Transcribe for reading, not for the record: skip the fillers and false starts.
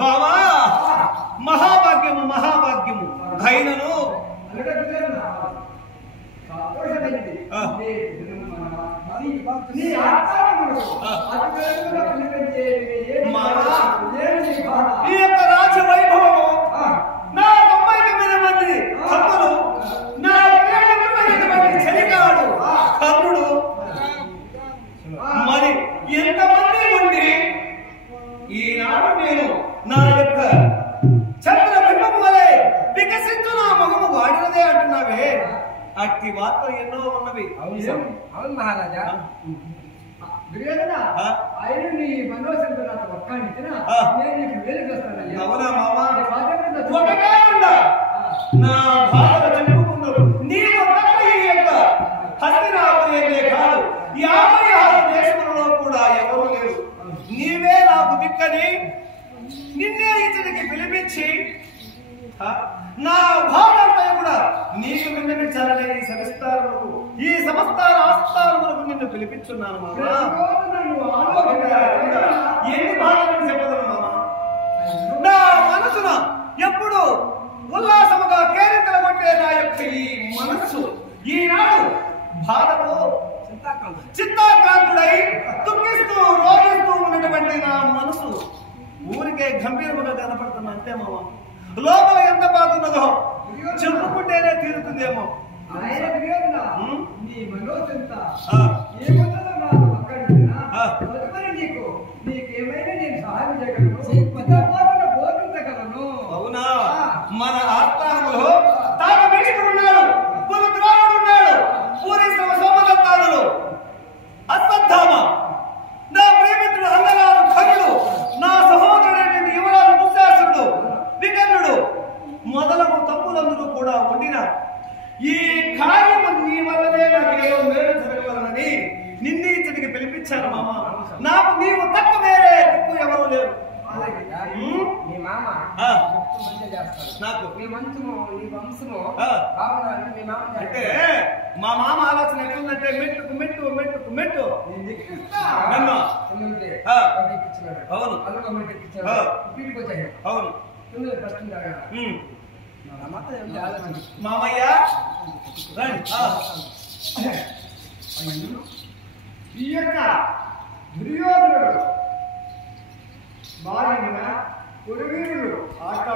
బావా మహాభాగ్యము మహాభాగ్యము భైనను ఈ యొక్క రాజ వైభవము నా 99 మంది కన్నులు నా ప్రియమైనటువంటి చెలికాడు కర్ణుడు మరి ఎంతమంది ఉండి ఈనాడు నేను నా యొక్క చంద్ర బింబము వలె వికసించు నా మొహము వాడినదే అంటున్నావే అట్టి వార్తలు ఎన్నో ఉన్నవి. అవును మహారాజా. ఆయన నీ మనోసంతో నాకు ఒక్కానిచ్చిన నేను నీకు వేలు చేస్తానయ్యా. అవునా మామా? ఒకటే ఉండా నా బాధ చెప్పుకుందు నీవు తప్ప ఈ యొక్క హస్తినాపురి కాదు 56 దేశములలో కూడా ఎవరు లేరు. నీవే నాకు దిక్కని నిన్నే ఇతనికి పిలిపించి నా భావంపై కూడా నీకు విన్నవించాలనే ఈ సంస్థాన ఆస్థానములకు నిన్ను పిలిపించున్నాను మామా. ఎన్ని బాధలను చెప్పగలను మామా? నా మనసున ఎప్పుడు ఉల్లాసముగా కేరింతలు కొట్టే నా యొక్క ఈ మనస్సు ఈనాడు బాధతో చిత్తాక్రాంతుడై దుఃఖిస్తూ రోగిస్తూ ఉన్నటువంటి నా మనసు ఊరికే గంభీరముగా కనపడుతున్నా అంతే మామ. లోపల ఎంత బాధ ఉన్నదో చెప్పుకుంటేనే తీరుతుందేమో. అవునా? మన ఆస్థానంలో తారమేశ్వరున్నాడు, పురుద్రావుడున్నాడు, పూరి సోమదత్తాదులు, అశ్వత్థామ, నా ప్రేమిత్రుడు అంగరాజు ఖరుడు, నా సహోదరుడైనటువంటి యువరాజు దుశ్శాసనుడు, వికర్ణుడు మొదలగు తప్పులందరూ కూడా ఉండిన ఈ కార్యము నీ వల్లనే నాకేదో మేలు జరగవలనని నిన్ను ఇచ్చటికి పిలిపించాను మామ. నాకు నీవు తప్ప వేరే దిక్కు ఎవరు లేరు. మీ మామ నాకు మీ వంశము నీ వంశము మీ మామ అంటే మా మామ ఆలోచన ఎట్లుందంటే మెట్టుకు మెట్టు మెట్టుకు మెట్టు నన్ను అవును అవును మామయ్య ఈ యొక్క దుర్యోధనుడు భార్య పురవీరుడు ఆట